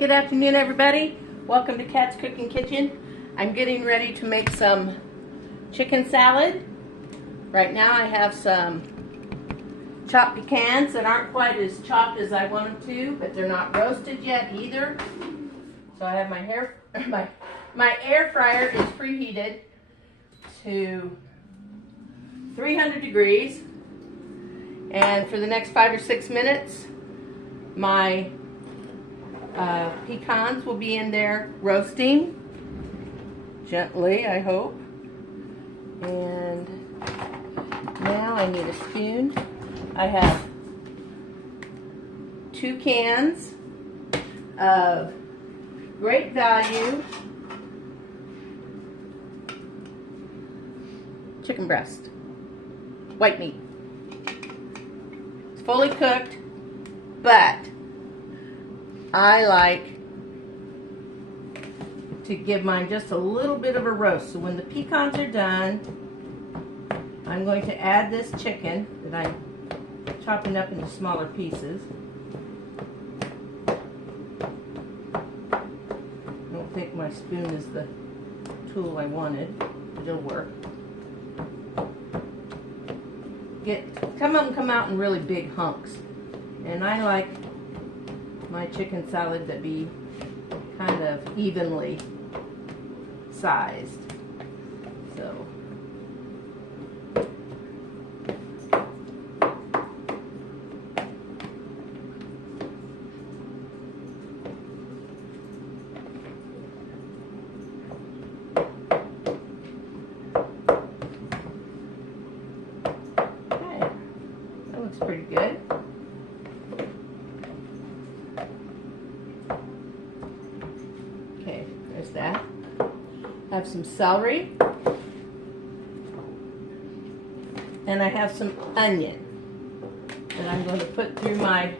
good afternoon, everybody. Welcome to Kat's Cooking Kitchen. I'm getting ready to make some chicken salad. Right now I have some chopped pecans that aren't quite as chopped as I want them to, but they're not roasted yet either. So I have my air fryer is preheated to 300 degrees, and for the next 5 or 6 minutes my pecans will be in there roasting gently, I hope. And now I need a spoon. I have 2 cans of great value chicken breast, white meat. It's fully cooked, but I like to give mine just a little bit of a roast. So when the pecans are done, I'm going to add this chicken that I'm chopping up into smaller pieces. I don't think my spoon is the tool I wanted, but it'll work. Some of them come out in really big hunks, and I like my chicken salad to be kind of evenly sized. So okay, that looks pretty good. Okay, there's that. I have some celery, and I have some onion that I'm going to put through my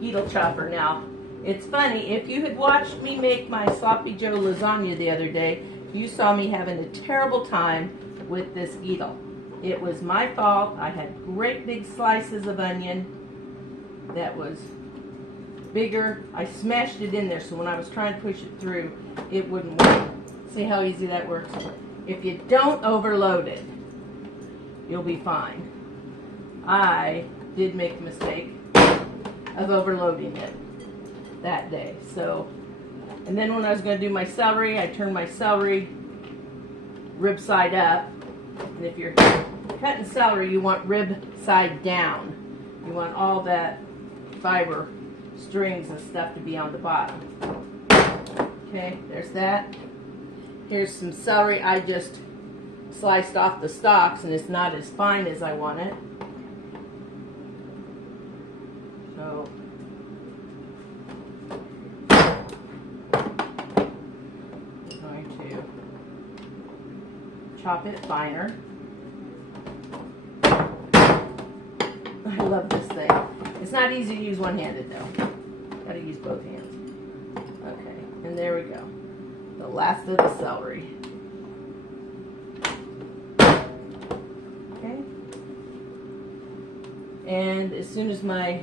Eagle chopper. Now, it's funny, if you had watched me make my Sloppy Joe lasagna the other day, you saw me having a terrible time with this Eagle. It was my fault. I had great big slices of onion that was bigger. I smashed it in there, so when I was trying to push it through, it wouldn't work. See how easy that works? If you don't overload it, you'll be fine. I did make the mistake of overloading it that day. So, and then when I was going to do my celery, I turned my celery rib side up. And if you're cutting celery, you want rib side down. You want all that fiber strings and stuff to be on the bottom. Okay, there's that. Here's some celery I just sliced off the stalks, and it's not as fine as I want it. So I'm going to chop it finer. I love this thing. It's not easy to use one-handed though. Gotta use both hands. Okay, and there we go. The last of the celery. Okay. And as soon as my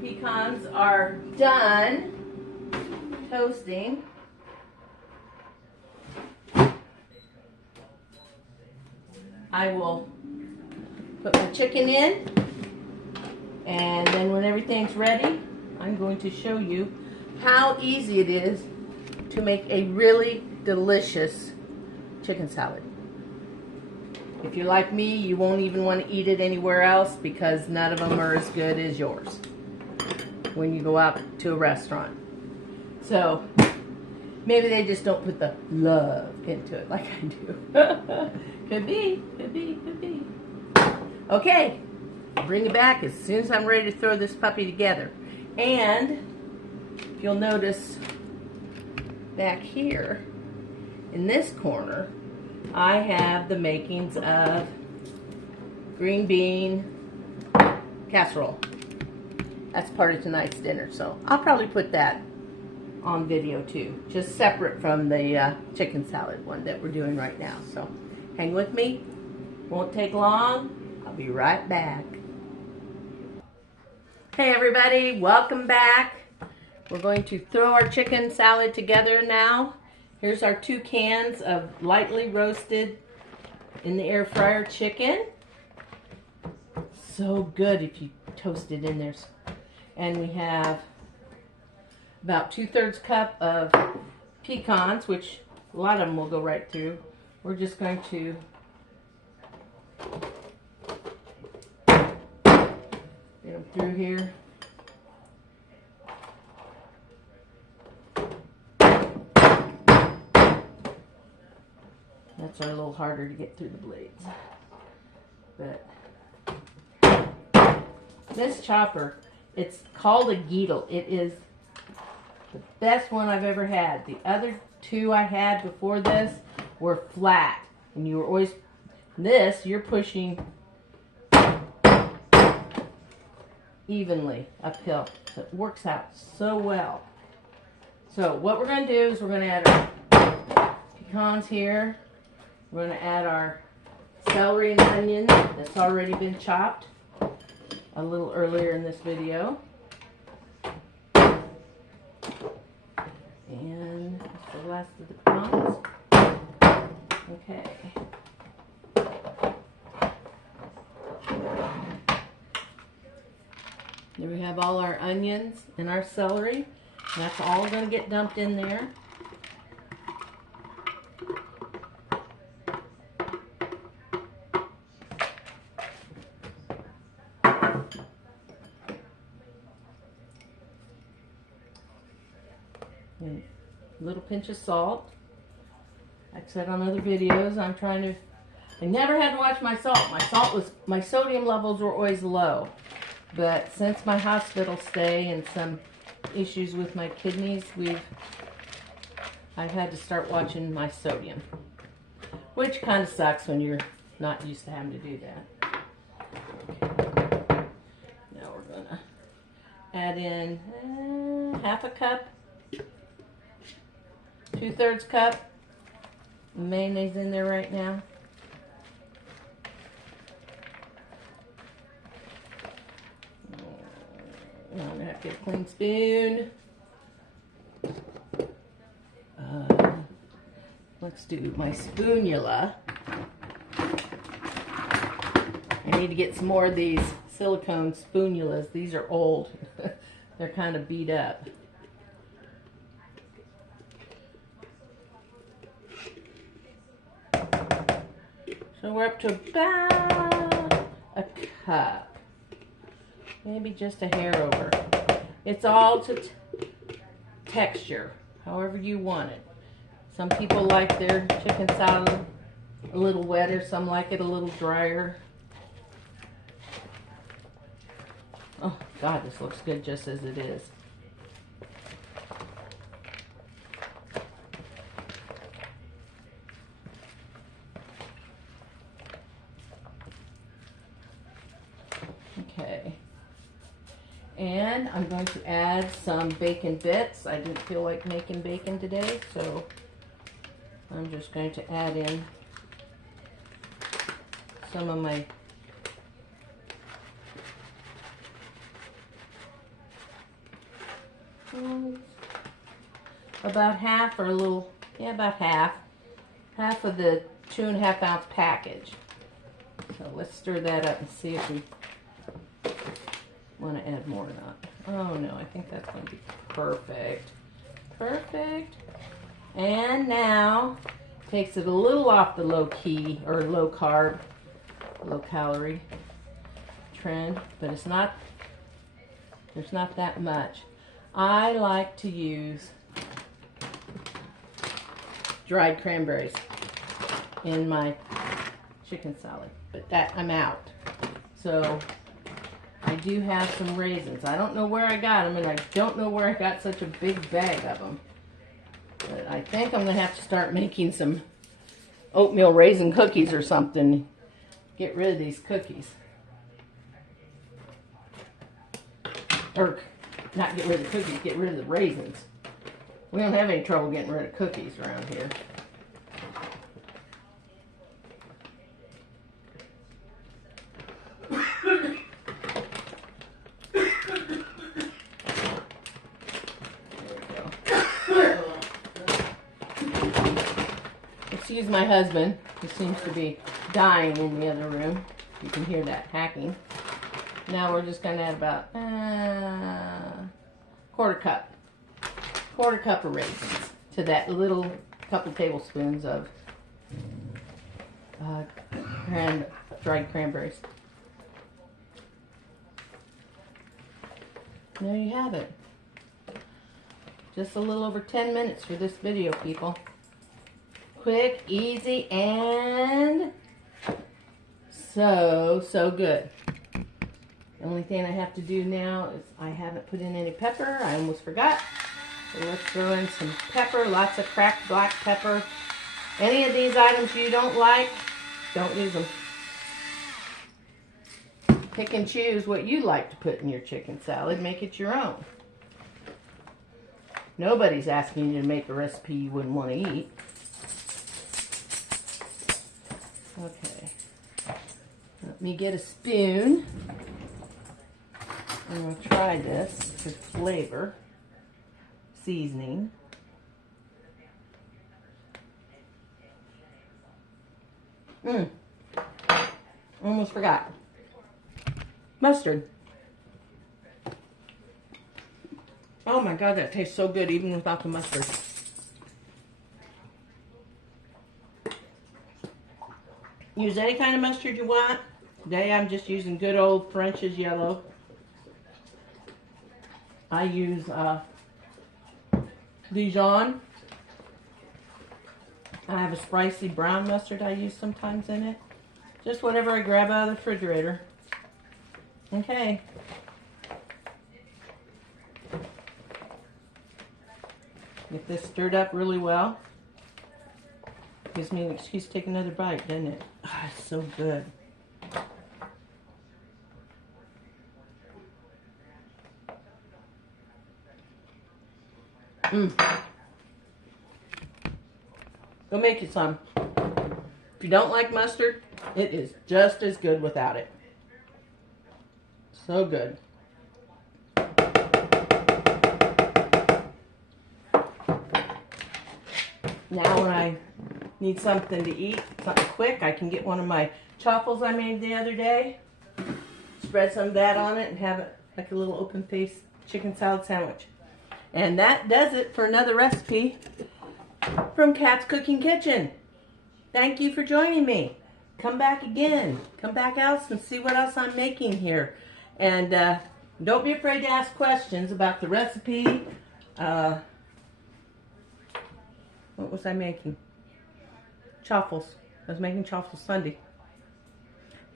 pecans are done toasting, I will put my chicken in, and then when everything's ready, I'm going to show you how easy it is to make a really delicious chicken salad. If you're like me, you won't even want to eat it anywhere else because none of them are as good as yours when you go out to a restaurant. So maybe they just don't put the love into it like I do. Could be, could be, could be. Okay, I'll bring it back as soon as I'm ready to throw this puppy together. And if you'll notice back here in this corner, I have the makings of green bean casserole. That's part of tonight's dinner, so I'll probably put that on video too, just separate from the chicken salad one that we're doing right now. So hang with me, won't take long. I'll be right back. Hey everybody, welcome back. We're going to throw our chicken salad together now. Here's our 2 cans of lightly roasted in the air fryer chicken. So good if you toast it in there. And we have about 2/3 cup of pecans, which a lot of them will go right through. We're just going to get them through here. That's a little harder to get through the blades. But this chopper, it's called a Geedle. It is the best one I've ever had. The other 2 I had before this were flat. And you were always, this, you're pushing evenly uphill. So it works out so well. So what we're going to do is we're going to add our pecans here. We're going to add our celery and onion that's already been chopped a little earlier in this video. And that's the last of the pecans. Okay. There we have all our onions and our celery. And that's all going to get dumped in there. And a little pinch of salt. Like I said on other videos, I never had to watch my salt. My sodium levels were always low. But since my hospital stay and some issues with my kidneys, I've had to start watching my sodium. Which kind of sucks when you're not used to having to do that. Now we're gonna add in 1/2 cup, 2/3 cup mayonnaise in there right now. I'm gonna have to get a clean spoon. Let's do my spoonula. I need to get some more of these silicone spoonulas. These are old. They're kind of beat up. So we're up to about a cup. Maybe just a hair over. It's all to texture, however you want it. Some people like their chicken salad a little wetter, some like it a little drier. Oh God, this looks good just as it is. Okay. And I'm going to add some bacon bits. I didn't feel like making bacon today, so I'm just going to add in some of my about half or a little, about half of the 2.5 ounce package. So let's stir that up and see if we want to add more or not. Oh no, I think that's going to be perfect. Perfect. And now takes it a little off the low key or low carb, low calorie trend, but it's not, there's not that much. I like to use dried cranberries in my chicken salad, but that I'm out. So I do have some raisins. I don't know where I got them, and I don't know where I got such a big bag of them. But I think I'm going to have to start making some oatmeal raisin cookies or something. Get rid of these cookies. Or not get rid of the cookies, get rid of the raisins. We don't have any trouble getting rid of cookies around here. excuse my husband, who seems to be dying in the other room. You can hear that hacking. Now we're just going to add about quarter cup of raisins to that little couple tablespoons of dried cranberries. There you have it. Just a little over 10 minutes for this video, people. Quick, easy, and so good. The only thing I have to do now is I haven't put in any pepper. I almost forgot. So let's throw in some pepper, lots of cracked black pepper. Any of these items you don't like, don't use them. Pick and choose what you like to put in your chicken salad. Make it your own. Nobody's asking you to make a recipe you wouldn't want to eat. Okay. Let me get a spoon. I'm going to try this for flavor. Seasoning. Almost forgot. Mustard. Oh my God, that tastes so good even without the mustard. Use any kind of mustard you want. Today I'm just using good old French's yellow. I use Dijon. I have a spicy brown mustard I use sometimes in it. Just whatever I grab out of the refrigerator. Okay. Get this stirred up really well. Gives me an excuse to take another bite, doesn't it? Ah, it's so good. Go make you some. If you don't like mustard, it is just as good without it. So good. Now when I need something to eat, something quick, I can get one of my chaffles I made the other day. Spread some of that on it and have it like a little open-faced chicken salad sandwich. And that does it for another recipe from Kat's Cooking Kitchen. Thank you for joining me. Come back again. Come back else and see what else I'm making here. And don't be afraid to ask questions about the recipe. What was I making? Chaffles. I was making chaffles Sunday.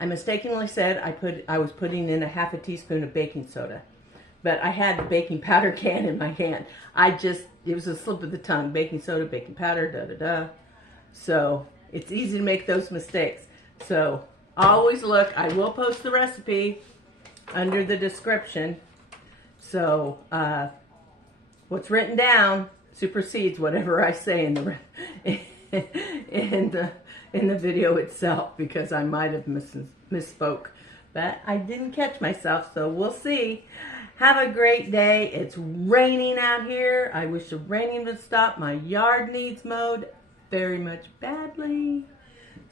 I mistakenly said I was putting in a half a teaspoon of baking soda. But I had the baking powder can in my hand. It was a slip of the tongue. Baking soda, baking powder, da-da-da. So it's easy to make those mistakes. So always look. I will post the recipe under the description. So what's written down supersedes whatever I say in the video itself, because I might have misspoke. But I didn't catch myself, so we'll see. Have a great day. It's raining out here. I wish the raining would stop. My yard needs mowed very much badly.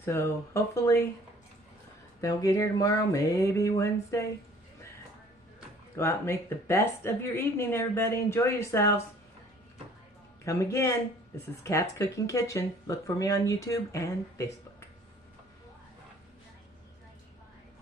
So hopefully they'll get here tomorrow, maybe Wednesday. Go out and make the best of your evening, everybody. Enjoy yourselves. Come again. This is Kat's Cooking Kitchen. Look for me on YouTube and Facebook.